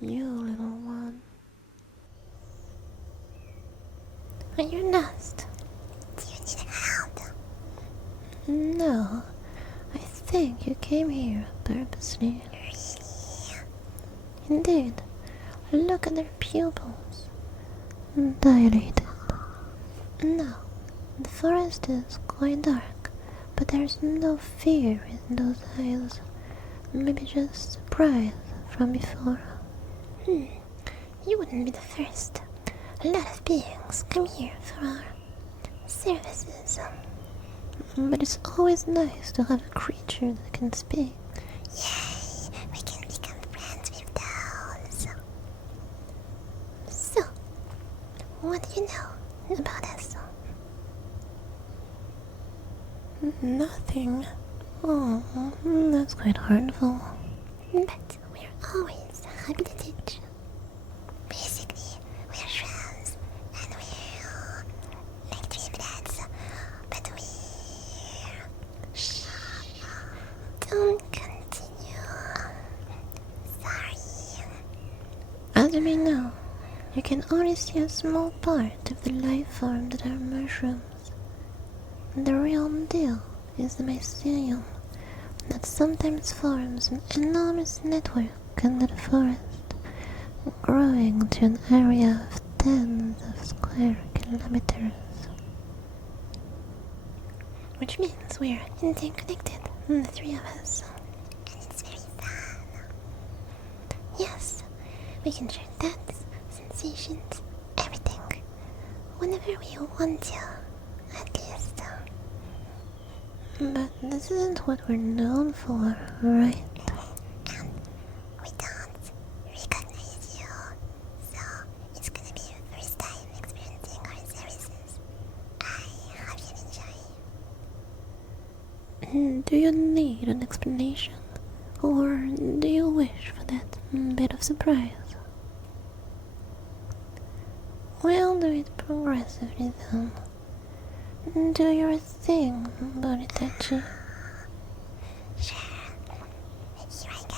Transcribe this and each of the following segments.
you, little one. Are you lost? Do you need help? No, I think you came here purposely. Really? Indeed, look at their pupils. Dilated. No, the forest is quite dark, but there's no fear in those eyes. Maybe just surprise from before. You wouldn't be the first. A lot of beings come here for our services. But it's always nice to have a creature that can speak. Yay, we can become friends with dolls. So, what do you know about us? Nothing. Oh, that's quite hurtful. But we're always happy to teach. Basically, we're friends, and we're like triplets, but we're... Shh. Don't continue. Sorry. As you may know, you can only see a small part of the life form that are mushrooms. The real deal is the mycelium that sometimes forms an enormous network under the forest, growing to an area of tens of square kilometers. Which means we're interconnected, the three of us. And it's very fun. Yes, we can share thoughts, sensations, everything. Whenever we want to, at least. But this isn't what we're known for, right? We don't recognize you, so it's gonna be your first time experiencing our services. I hope you enjoy. Do you need an explanation? Or do you wish for that bit of surprise? We'll do it progressively then. Do your thing, Boritachi. Sure. Here I go.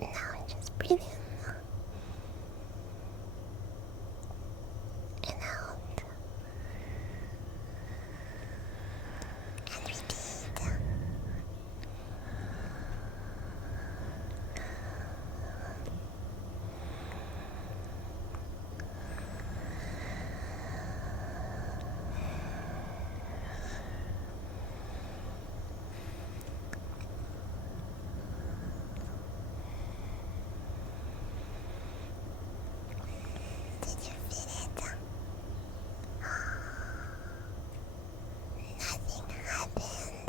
Now just breathe in. And out. And repeat. Did you feel it? Nothing happened.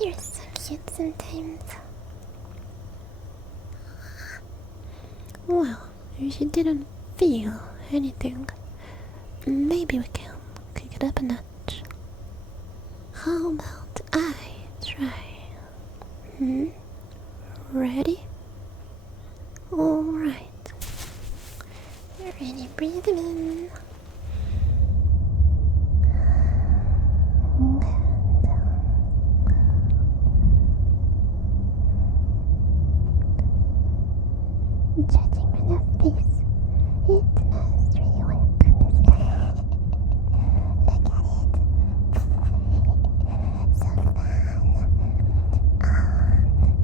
You're so cute sometimes. Well, if you didn't feel anything, maybe we can kick it up a notch. How about I try? Ready? Alright. Ready, breathe in. Judging my left face, it must really work this time. Look at it. So fun.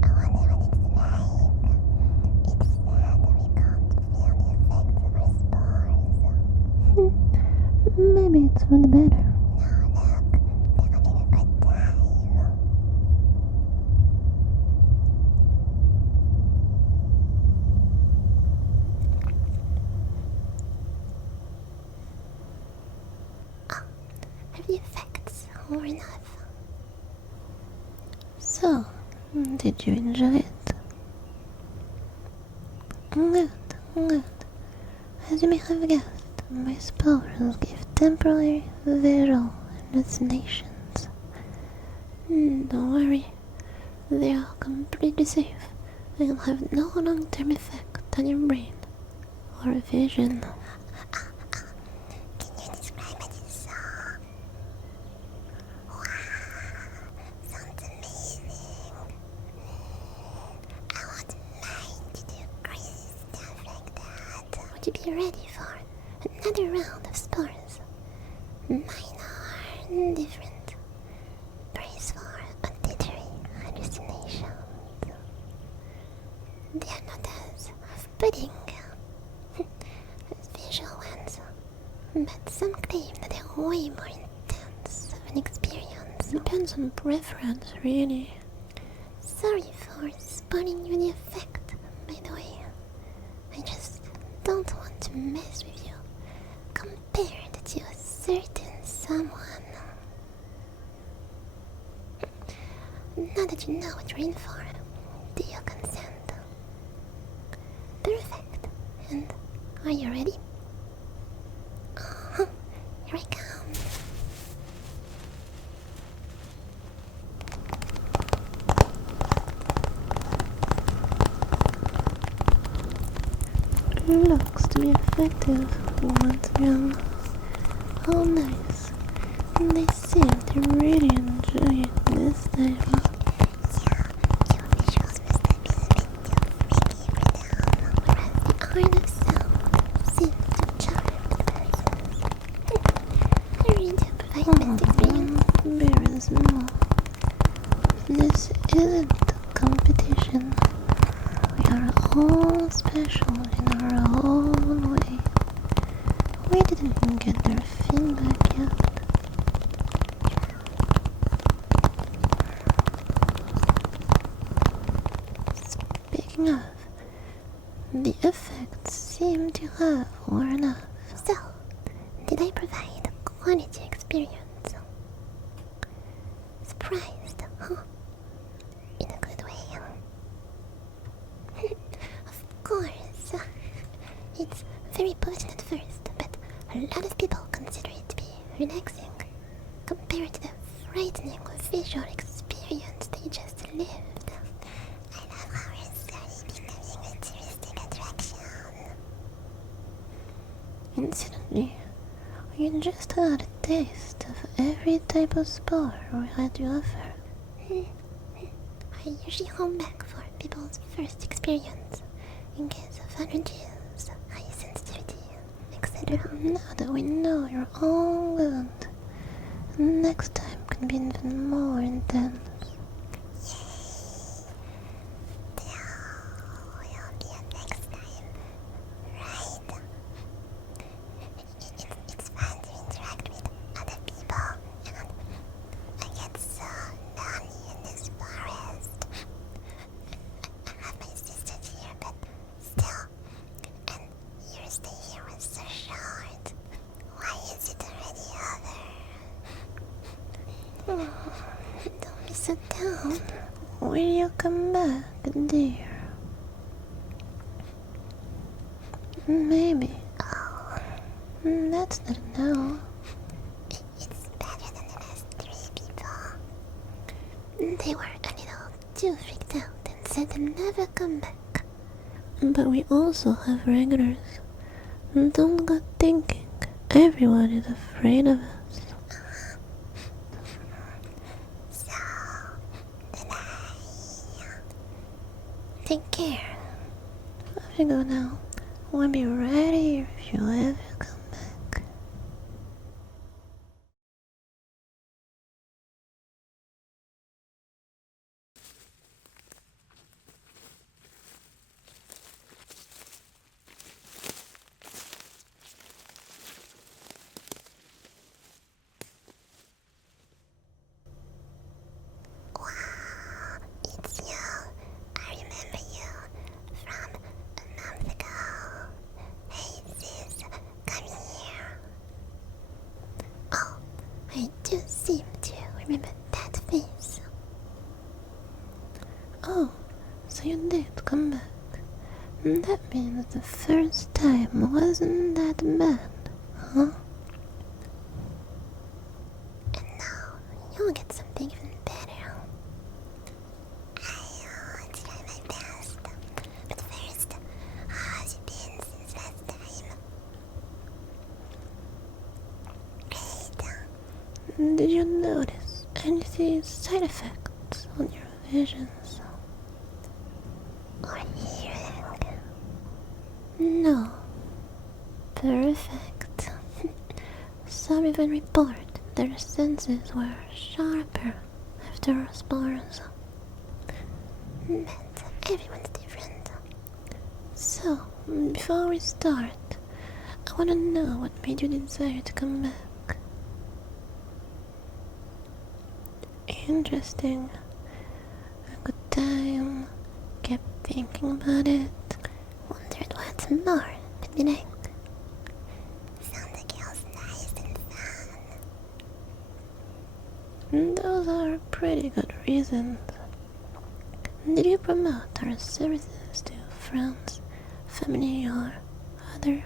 I wonder what it's like. It's sad that we can't feel the effects of our spores. Maybe it's for the better. No, look, they're having a good time. Have the effects worn off? So, did you enjoy it? Good, good. As you may have guessed, my spores give temporary visual hallucinations. Don't worry, they are completely safe and will have no long-term effect on your brain or vision. Can you describe what you saw? Wow. to be ready for another round of spores. Mine are different. Brace for auditory hallucinations. They are not as off-putting as visual ones, but some claim that they're way more intense of an experience. Depends on preference, really. Sorry for spoiling you the effect, by the way. I just don't want to mess with you compared to a certain someone. Now that you know what you're in for, do you consent? Perfect. And are you ready? Here I come. Looks to be effective once again. How nice. They seem to really enjoy it this time. Your visuals must have been a bit too freaky for them, whereas the art of sound seems to charm the persons. I really do provide best experience. Very small. This isn't a competition. We are all special in our own way. We didn't get their feedback yet. Speaking of, the effects seem to have worn off. So, did I provide a quality experience? Surprised, huh? In a good way. Of course. It's very potent at first, but a lot of people consider it to be relaxing compared to the frightening visual experience they just lived. I love how it's slowly becoming a touristic attraction. Incidentally, you just had a taste of every type of spore we had to offer. I usually hold back for people's first experience in case of allergies, high sensitivity, etc. Now that we know you're all good, next time can be even more intense. There will be a next time, right? It's fun to interact with other people, and I get so lonely in this forest. I have my sisters here, but still, and your stay here was so short. Why is it already over? Don't be so down. Will you come back, dear? Maybe. Oh, That's not a no. it's better than the last 3 people. They were a little too freaked out and said they'll never come back. But we also have regulars. Don't go thinking everyone is afraid of us. So, did I? Take care. Off you go now. We'll be right here if you ever come back. Wow, it's you. I remember you from a month ago. Hey sis, come here. Oh, I do seem to remember that face. Oh, so you did come back. That means the first time wasn't that bad, huh? And now you'll get something even better. I'll try my best. But first, how has it been since last time? Great. Did you notice any side effects on your visions? Or hearing. No, Perfect. Some even report their senses were sharper after spores. But everyone's different. So, before we start, I want to know what made you desire to come back. Interesting. A good time. Kept thinking about it. Wondered what more could be like. Found the girls nice and fun. Those are pretty good reasons. Did you promote our services to friends, family, or other?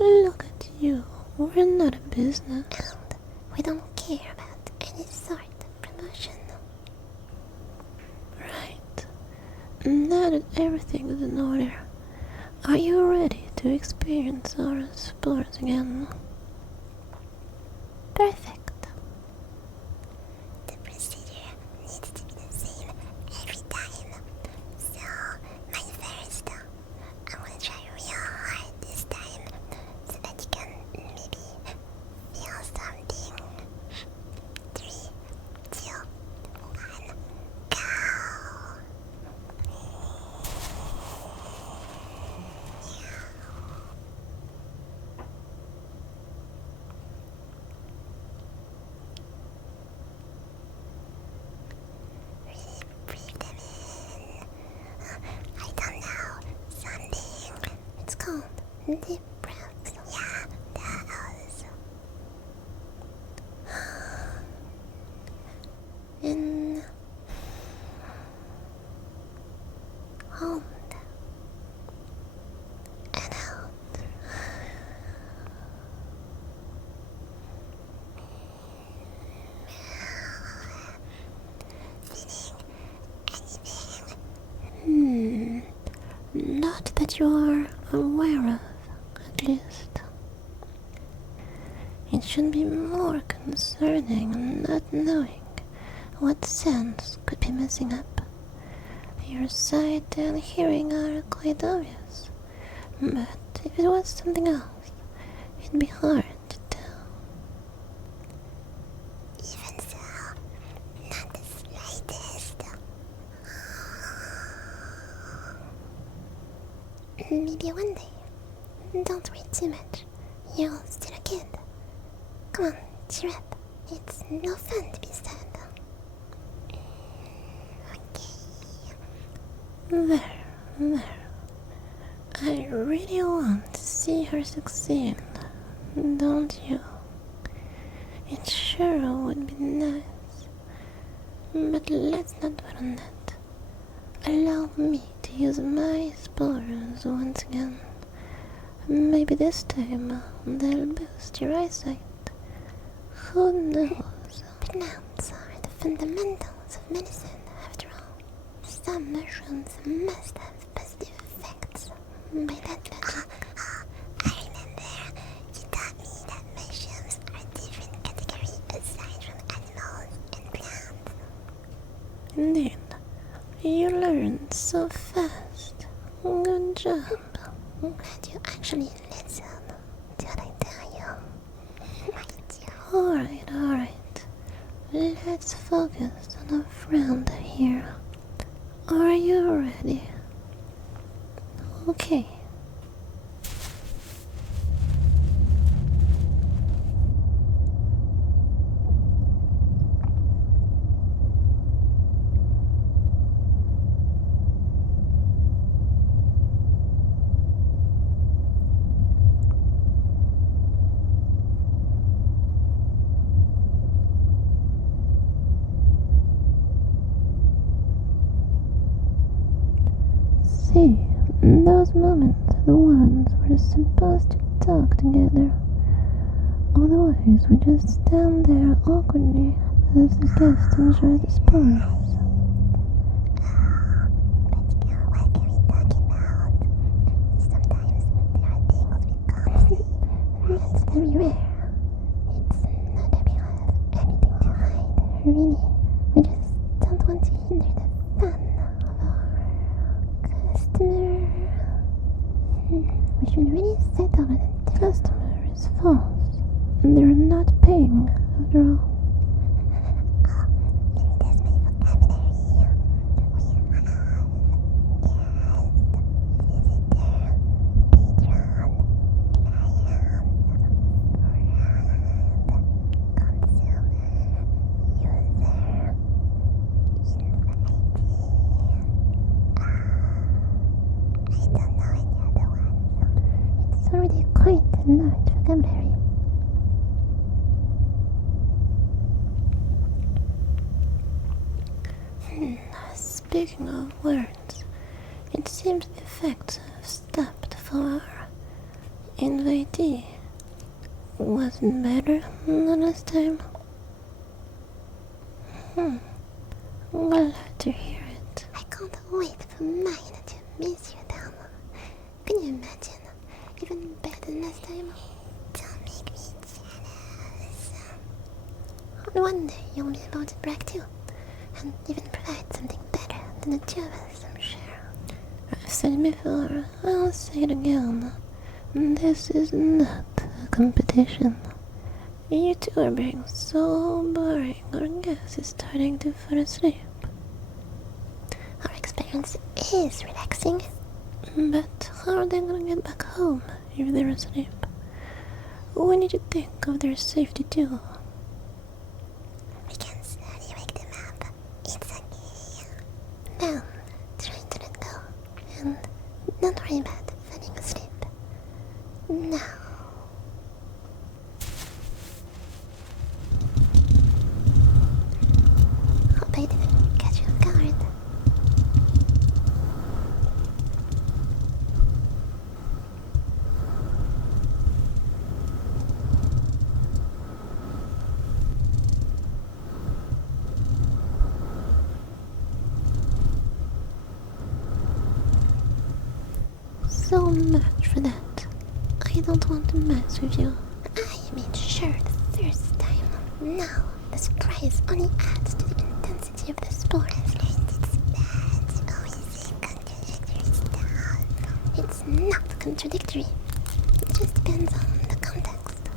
Look at you. We're not a business. And we don't care about any sort of promotion. Right. Now that everything is in order, are you ready to experience our spores again? Perfect. The procedure needs to be the same every time. So, my first, I'm gonna try real hard this time so that you can maybe feel something. 3, 2, 1, go! Really breathe them in. I don't know, something. It's called deep breaths. Yeah, those. In. Hold. And out. Feeling anything? Not that you are aware of, at least. It should be more concerning not knowing what sense could be messing up. Your sight and hearing are quite obvious, but if it was something else, it'd be hard to tell. Even so, not the slightest. Maybe one day. Don't worry too much. You're still a kid. Come on, cheer up. It's no fun to be sad. Okay. There. I really want to see her succeed, don't you? It sure would be nice. But let's not dwell on that. Allow me to use my spores once again. Maybe this time they'll boost your eyesight. Who knows? Plants are the fundamentals of medicine, after all. Some mushrooms must have positive effects. By that logic. I remember you taught me that mushrooms are a different category aside from animals and plants. Indeed. You learn so fast. Good job. I'm glad you actually listen to what I tell you. Right, you. Alright. Let's focus on a friend here. Are you ready? Okay. See, those moments are the ones we're supposed to talk together. Otherwise, we just stand there awkwardly as the guest enjoys the spores. But what can we talk about? Sometimes there are things we can't see. That's very rare. It's not that we have anything to hide, really. We just don't want to hinder the fun of our customer. customer is false, and they're not paying after all. Maybe that's my vocabulary. We have guest, visitor, patron, client, friend, consumer, user, I don't know any other ones. It's already quite a large vocabulary. Speaking of words, it seems the effects have stopped for our invitee. Wasn't better than last time. Glad to hear it. I can't wait for mine to miss you, Tom. Can you imagine? Even better than last time. Don't make me jealous. One day you'll be able to brag too, and even provide something better than the two of us, I'm sure. I've said it before, I'll say it again. This is not a competition. You two are being so boring, our guest is starting to fall asleep. Our experience is relaxing. But how are they gonna get back home if they're asleep? We need to think of their safety too. We can slowly wake them up. It's okay. Now, try to let go. And don't worry about falling asleep. Now. Hope I didn't catch you off guard. So much for that. I don't want to mess with you. I made sure the first time. Now, the surprise only adds to the intensity of the spores. It's bad. Always say contradictory stuff. It's not contradictory. It just depends on the context.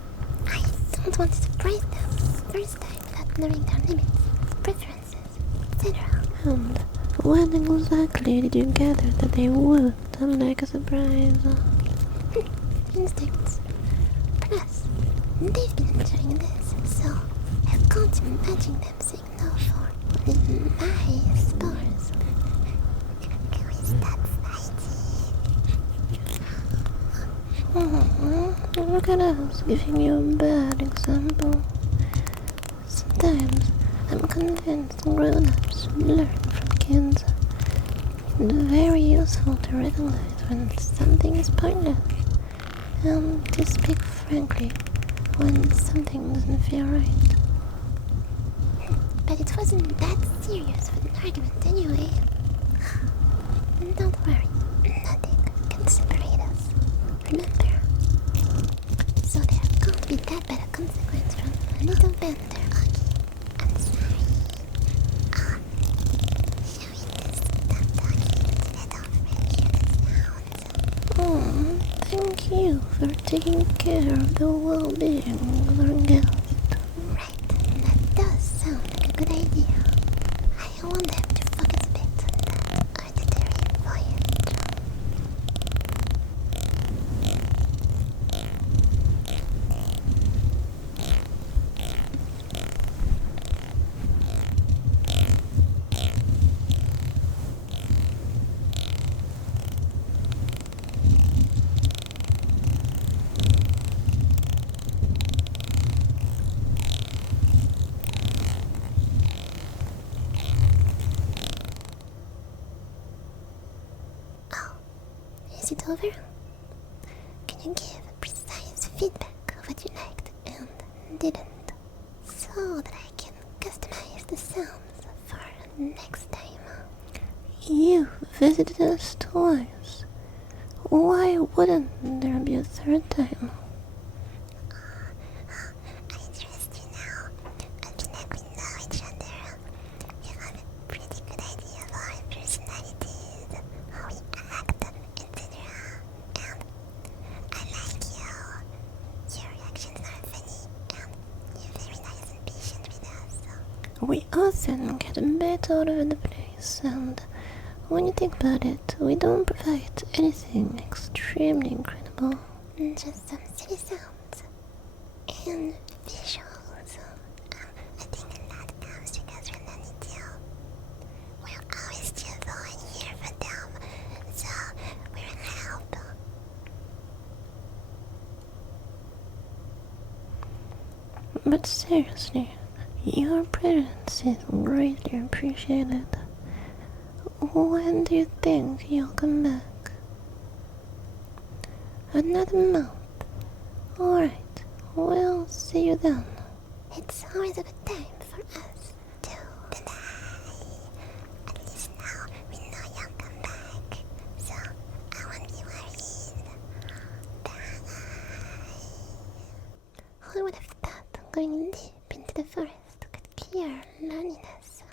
I don't want to surprise them first time without knowing their limits, preferences, etc. And when exactly did you gather that they would like a surprise? Instincts. Plus, they've been enjoying this, so I can't imagine them saying no for my spores. Can we stop fighting? Look at us giving you a bad example. Sometimes I'm convinced grown-ups learn from kids. It's very useful to recognize when something is pointless, and to speak frankly when something doesn't feel right. But it wasn't that serious of an argument anyway. Don't worry, nothing can separate us. Remember? So there can't be that bad a consequence from a little banter. Okay, I'm sorry. Shall we just stop talking to let our friend hear the sounds? Thank you for taking care of the well-being of our guest. Right, that does sound like a good idea. I want them to focus a bit on the auditory voyage. Is it over? Can you give precise feedback of what you liked and didn't, so that I can customize the sounds for next time? You visited us twice. Why wouldn't there be a third time? I trust you now. I feel like we know each other. You have a pretty good idea of our personalities, how we act, etc. And I like you. We often get a bit all over the place, and when you think about it, we don't provide anything extremely incredible. Just some silly sounds and visuals. I think that comes because we're not ideal. We're always too far in here for them, so we're help. But seriously, your presence is greatly appreciated. When do you think you'll come back? Another month. Alright, we'll see you then. It's always a good time for us to deny. At least now we know you'll come back, so I won't be worried. Bye. Who would have thought going deep into the forest could cure loneliness?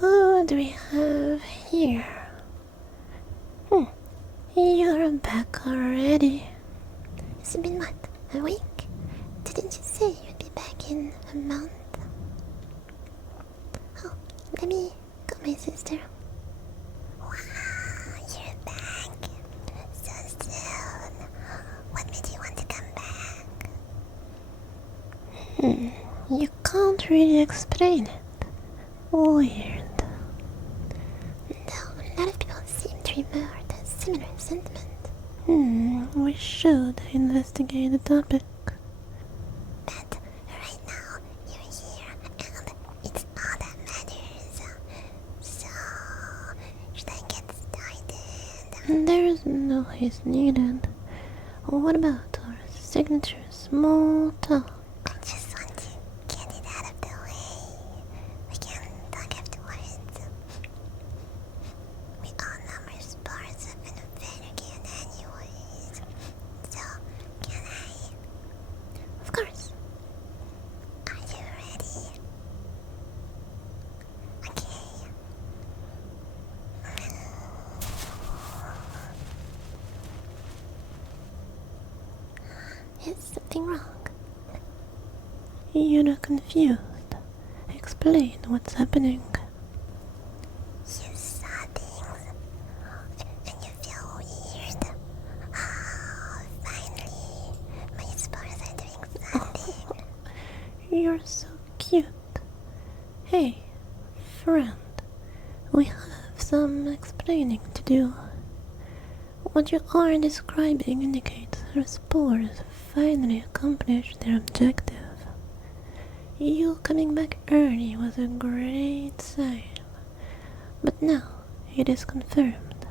Who do we have here? You're back already. It's been what, a week? Didn't you say you'd be back in a month? Oh, let me call my sister. Wow, you're back so soon. What made you want to come back? You can't really explain it. Weird. No, a lot of people seem to revert a similar sentiment. We should investigate the topic. But right now, you're here, and it's all that matters. So, should I get started? There's no haste needed. What about our signature small talk? I just want to get it out of the way. We can talk afterwards. We all know my spores have been very good anyways. So, can I? Of course. Are you ready? Okay. Is something wrong? You look confused. Explain what's happening. You saw things, and you feel weird. Oh, finally, my spores are doing something. You're so cute. Hey, friend. We have some explaining to do. What you are describing indicates our spores finally accomplished their objective. You coming back early was a great sign. But now it is confirmed.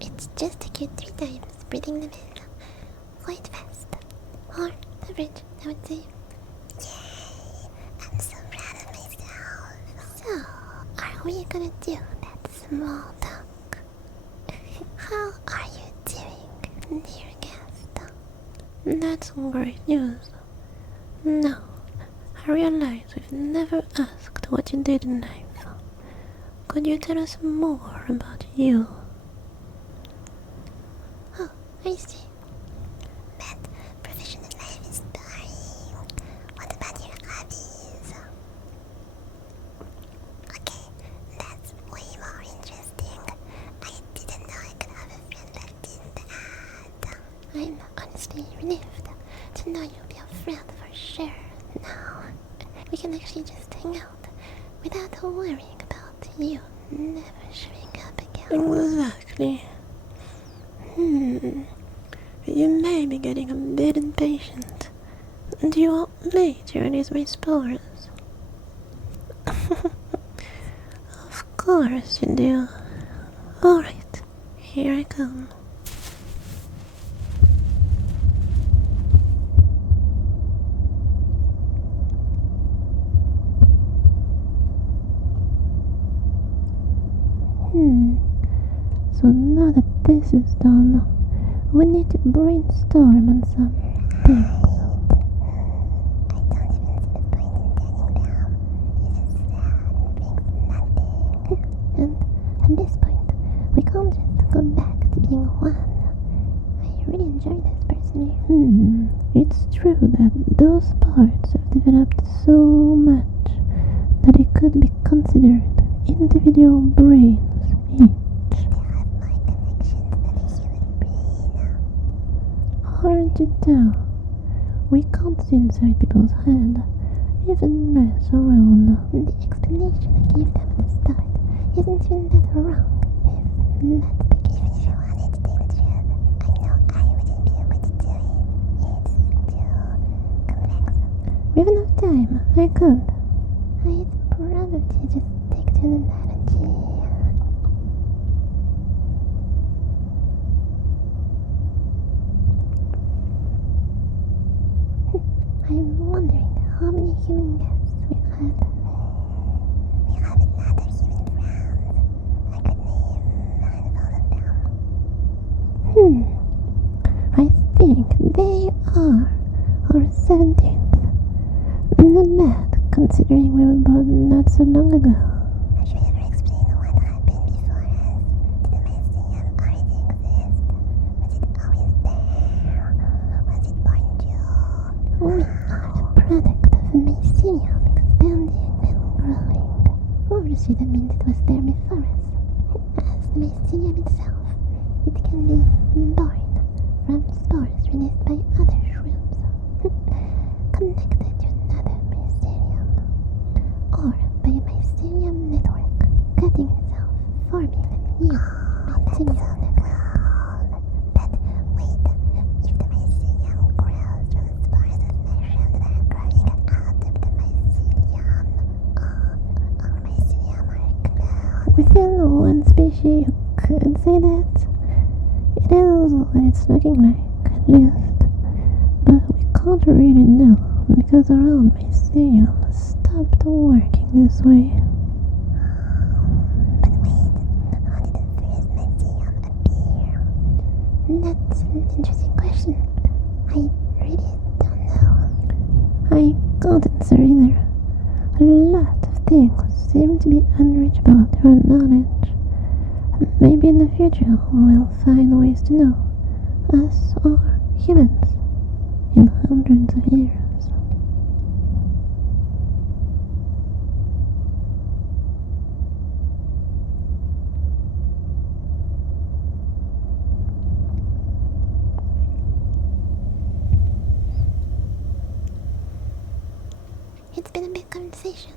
It's just a cute 3 times, breathing them in. Quite fast. Or average, I would say. Yay! I'm so proud of myself. So, are we gonna do that small talk? How are you doing, dear guest? That's great news. Now, I realize we've never asked what you did in life. Could you tell us more about you? Oh, I see. But professional life is boring. What about your hobbies? Okay, that's way more interesting. I didn't know I could have a friend that did that. I'm honestly relieved to know you'll be a friend for sure. Now, we can actually just hang out without worrying about you never showing up again. Exactly. You may be getting a bit impatient. Do you want me to release my spores? Of course you do. Alright, here I come. So now that this is done, we need to brainstorm on some things. those parts have developed so much that they could be considered individual brains each. They have more connections than a human brain. Hard to tell. We can't see inside people's head, even less our own. The explanation I gave them at the start isn't even that wrong, if that's the case. If you wanted to tell the truth, I know I wouldn't be able to do it. It's too complex. With enough time, I could. I'd probably just stick to an analogy. I'm wondering how many human guests we've had. We have another human friend. I could name handfuls of them. I think they are our 17th. Not bad, considering we were born not so long ago. Have you ever explained what happened before us? Did the mycelium already exist? Was it always there? Was it born to? We are the product of a mycelium expanding and growing. Obviously that means it was there before us. As the mycelium itself, it can be born from spores released by other shrooms, connected to another mycelium, or by a mycelium network cutting itself, forming a new mycelium network. But wait, if the mycelium grows from spores of mushrooms that are growing out of the mycelium, our mycelium are cloned. Within one species, you could say that. It is what it's looking like, at least. But we can't really know, because our own mycelium stopped working this way. But wait, how did the first mycelium appear? That's an interesting question. I really don't know. I can't answer either. A lot of things seem to be unreachable to our knowledge. Maybe in the future we'll find ways to know, us or humans, in hundreds of years. It's been a big conversation,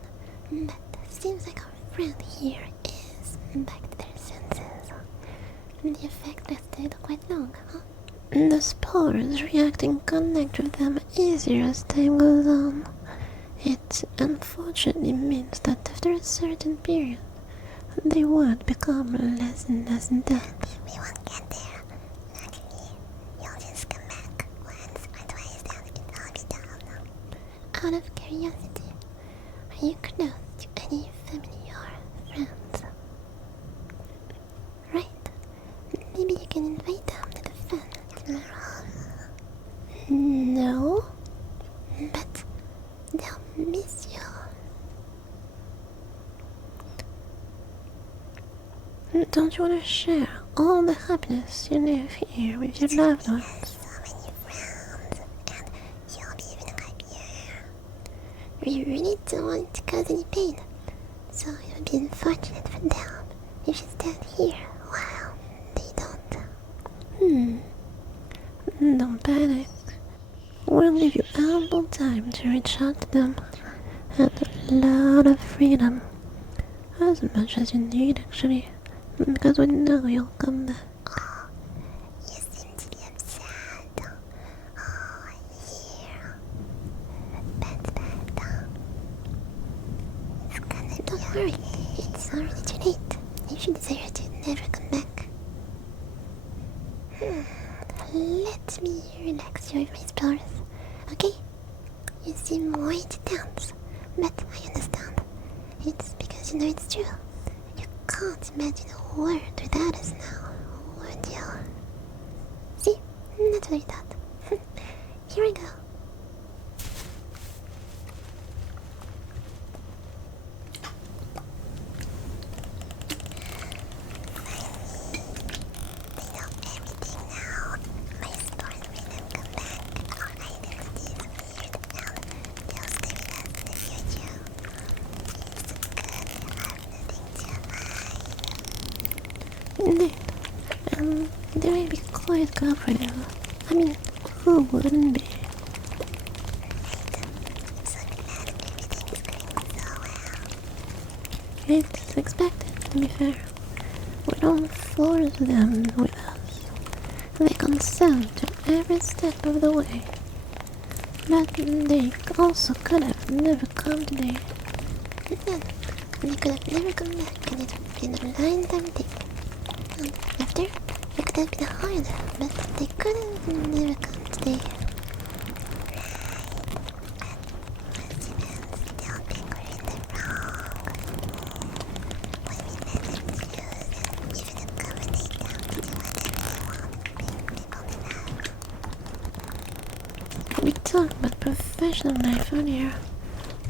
but seems like our friend here is back to their senses. The effect lasted quite long, huh? The spores reacting connect with them easier as time goes on. It unfortunately means that after a certain period, they would become less and less intense. We won't get there. Naturally, you'll just come back once or twice and it'll be done. Out of curiosity, are you close to any family or friends? Right. Maybe you can invite them to the fun tomorrow. No? But they'll miss you. Don't you want to share all the happiness you live here with your loved ones? So many friends, and you'll be even happier. We really don't want to cause any pain, so it would be unfortunate for them if you stand here while they don't. Don't panic. We'll give you ample time to reach out to them, and a lot of freedom. As much as you need, actually, because we know you'll come back. Oh, you seem to be upset. Oh, here. That's bad. It's gonna be Don't worry, it's already too late. If you desire to never come back. Let me relax you with my spores, okay? You seem way too tense, but I understand. It's because you know it's true. You can't imagine a world without us now, would you? See? That's what I thought. Here I go. They know everything now. My spores made them come back. Our identities weird Indeed. And they may be quite cooperative. I mean, who wouldn't be? It's expected, to be fair. We don't force them with us. They consent to every step of the way. But they also could have never come today. Then, they could have never come back and it would have been a lifetime thing. And after, it could have been harder, but they could have never come today. We talk about professional life earlier.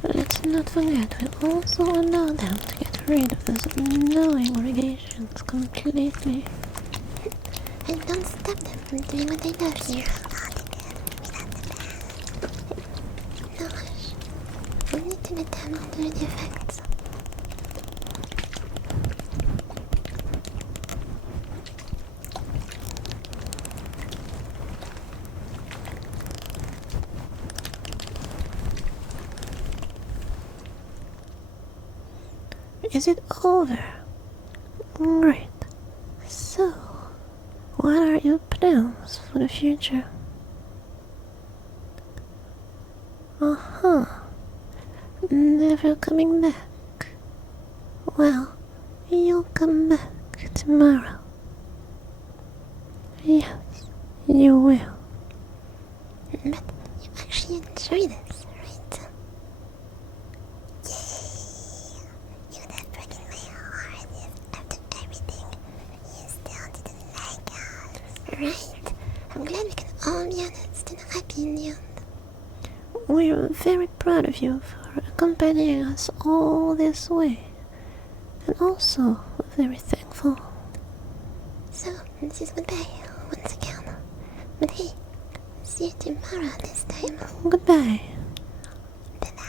Let's not forget we also allow them to get rid of those annoying obligations completely. And don't stop them from doing what they love here. No hush. We need to let them endure the effects. Is it over? Great. So, what are your plans for the future? Uh-huh. Never coming back. Well, you'll come back tomorrow. Yes, you will. But you actually enjoy this, right? Yay! You would have broken my heart if after everything you still didn't like us. Right? I'm glad we can all be honest and happy in the end. We're very proud of you for accompanying us all this way. And also very thankful. So, this is goodbye once again. But hey, see you tomorrow this time. Goodbye. Bye-bye.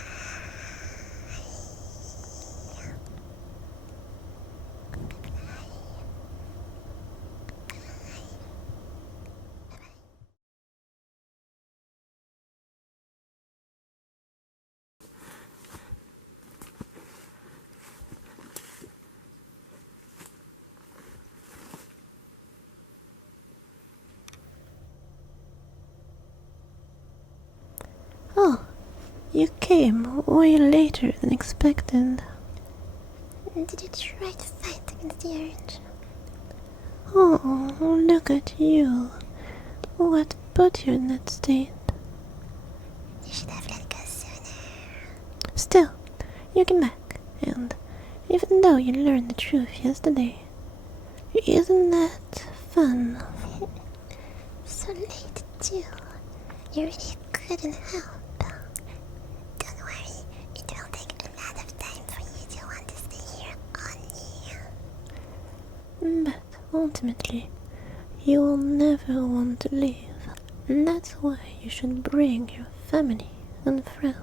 Oh, you came way later than expected. Did you try to fight against the urge? Oh, look at you. What put you in that state? You should have let go sooner. Still, you came back, and even though you learned the truth yesterday, isn't that fun? So late too. You really couldn't help. Don't worry, it will take a lot of time for you to want to stay here on me. But ultimately, you will never want to leave. And that's why you should bring your family and friends.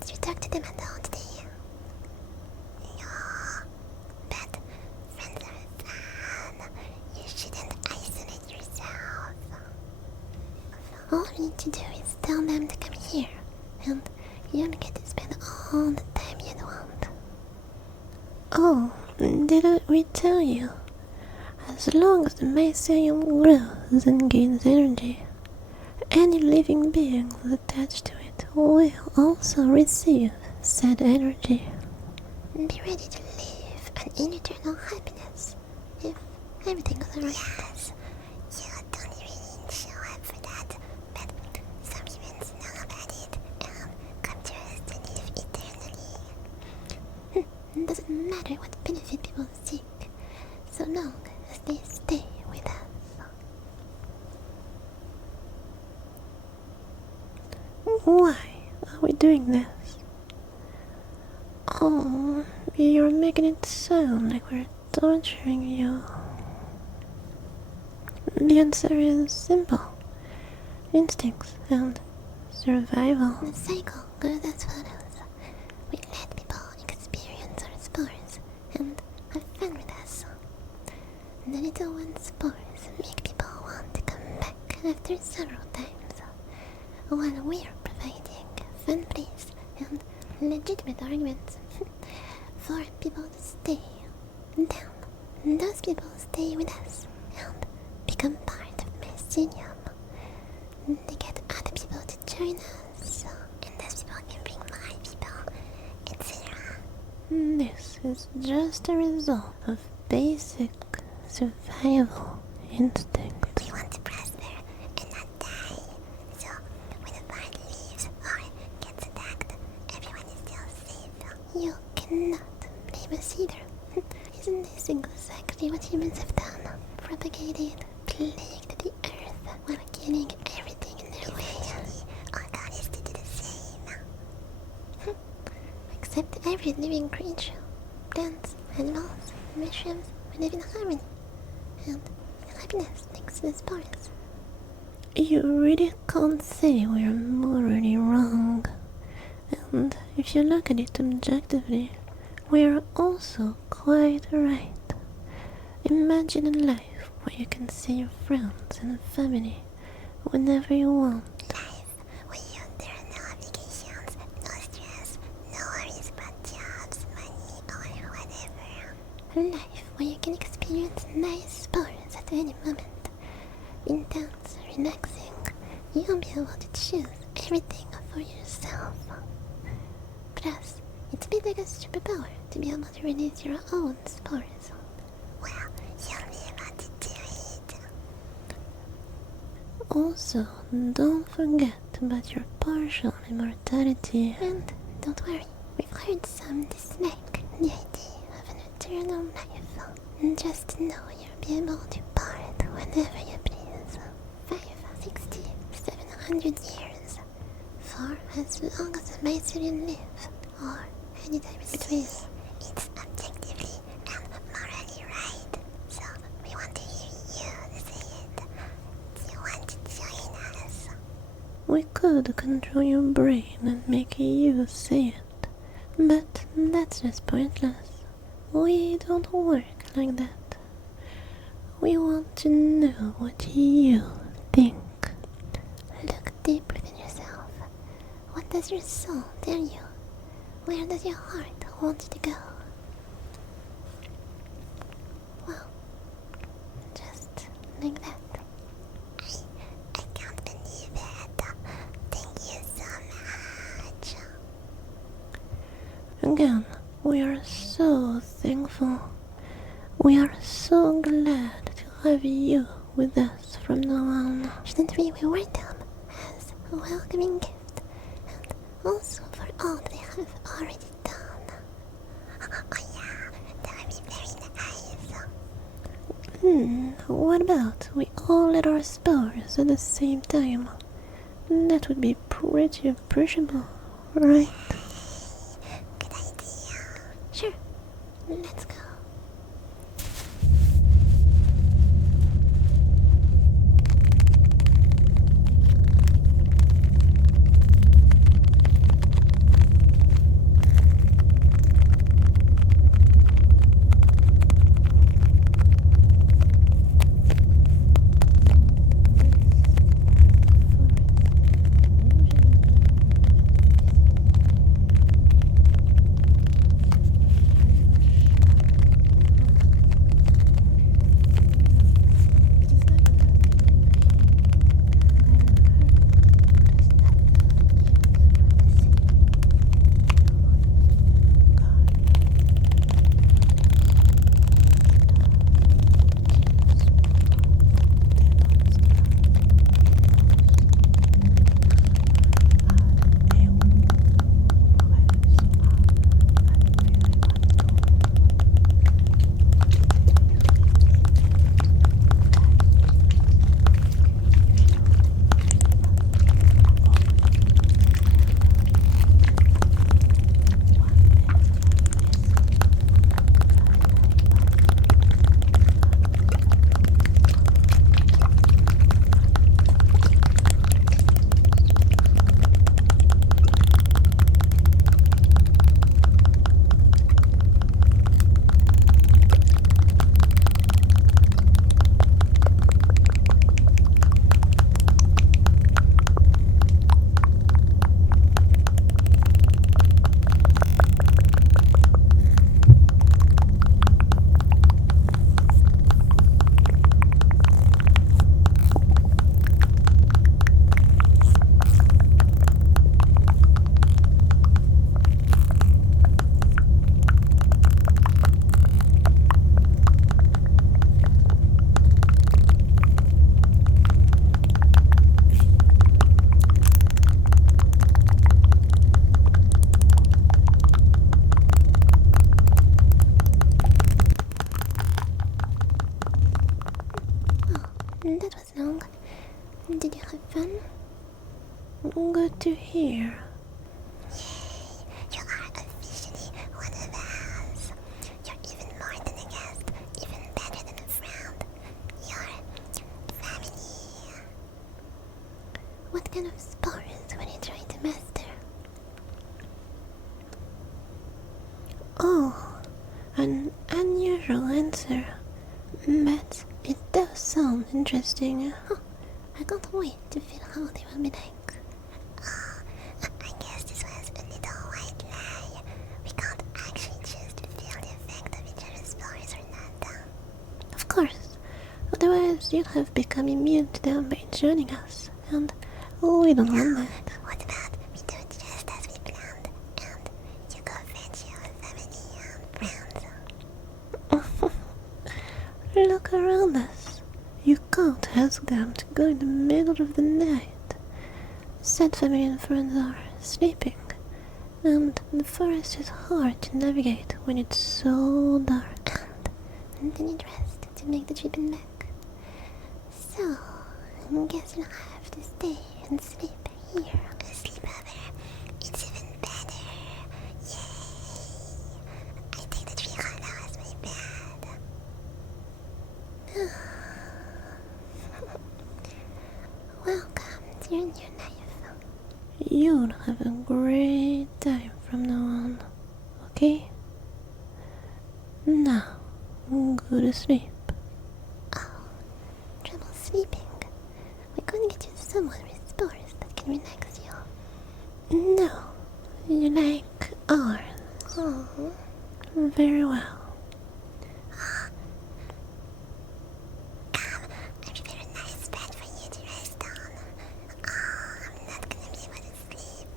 Did you talk to them at all today? Yeah, but friends are fun. You shouldn't isolate yourself. All you need to do is tell them to come here, and you'll get to spend all the time you'd want. Oh, didn't we tell you? As long as the mycelium grows and gains energy, any living being attached to it will also receive said energy. Be ready to live an eternal happiness if everything goes alright. Yes, you don't really show up for that, but some humans know about it and come to us to live eternally. It doesn't matter what benefit people seek, so long as they stay with us. Why are we doing this? Oh, you're making it sound like we're torturing you. The answer is simple. Instincts and survival. The cycle goes as follows. We let people experience our spores and have fun with us. Then legitimate arguments for people to stay. Then those people stay with us and become part of mycelium. They get other people to join us, and those people can bring more people, etc. This is just a result of basic survival instincts. We want to prosper and not die. So when a party leaves or gets attacked, everyone is still safe. You cannot blame us either. Isn't this exactly what humans have done? Propagated, plagued the earth while killing everything in their way. Our God is to do the same. Except every living creature. Plants, animals, mushrooms, we live in harmony. And happiness makes the spores. You really can't say we're morally wrong. And if you look at it objectively, we're also quite right. Imagine a life where you can see your friends and family whenever you want. Life where there are no obligations, no stress, no worries about jobs, money, or whatever. A life where you can experience nice spores at any moment. Intense, relaxing. You'll be able to choose everything for yourself. Plus, it's a bit like a superpower to be able to release your own spores. Well, you'll be able to do it. Also, don't forget about your partial immortality. And don't worry, we've heard some dislike the idea of an eternal life. Just to know you'll be able to part whenever you please. 5, 60, 700 years. For as long as the mycelium live, or any time in between. It's objectively and morally right. So we want to hear you say it. Do you want to join us? We could control your brain and make you say it, but that's just pointless. We don't work like that. We want to know what you think. Look deep within yourself. What does your soul tell you? Where does your heart want you to go? Well, just like that. I can't believe it. Thank you so much. Again, we are so thankful. We are so glad to have you with us from now on. Shouldn't we reward them as a welcoming gift? And also for all they have already done. Oh yeah, that would be very nice. What about we all let our spores at the same time? That would be pretty appreciable, right? Good idea. Sure, let's go. natural answer, but it does sound interesting. I can't wait to feel how they will be like. I guess this was a little white lie. We can't actually choose to feel the effect of each other's spores or not. Of course, otherwise you'd have become immune to them by joining us, and we don't want that. What about we do it just as we planned, and you go fetch your family and friends? Look around us. You can't ask them to go in the middle of the night. Said family and friends are sleeping, and the forest is hard to navigate when it's so dark. And they need rest to make the trip and back. So, I guess you'll have to stay and sleep here. A sleepover. It's even better. Yay! I think the tree color as my bed. Welcome to your new life. You'll have a great time from now on, okay? Now, go to sleep. Oh, trouble sleeping. We're going to get you someone with spores that can relax you. No, you like ours. Oh. Very well. I prepared a nice bed for you to rest on. Oh, I'm not gonna be able to sleep.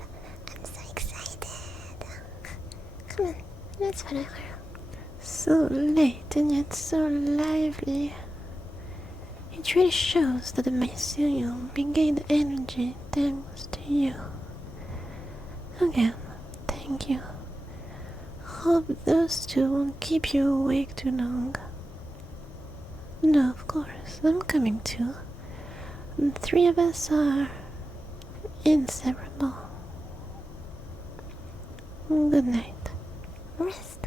I'm so excited. Come on, let's follow her. So late and yet so lively. It really shows that the mycelium regained energy thanks to you. Again, thank you. Hope those two won't keep you awake too long. No, of course, I'm coming too. The three of us are inseparable. Good night. Rest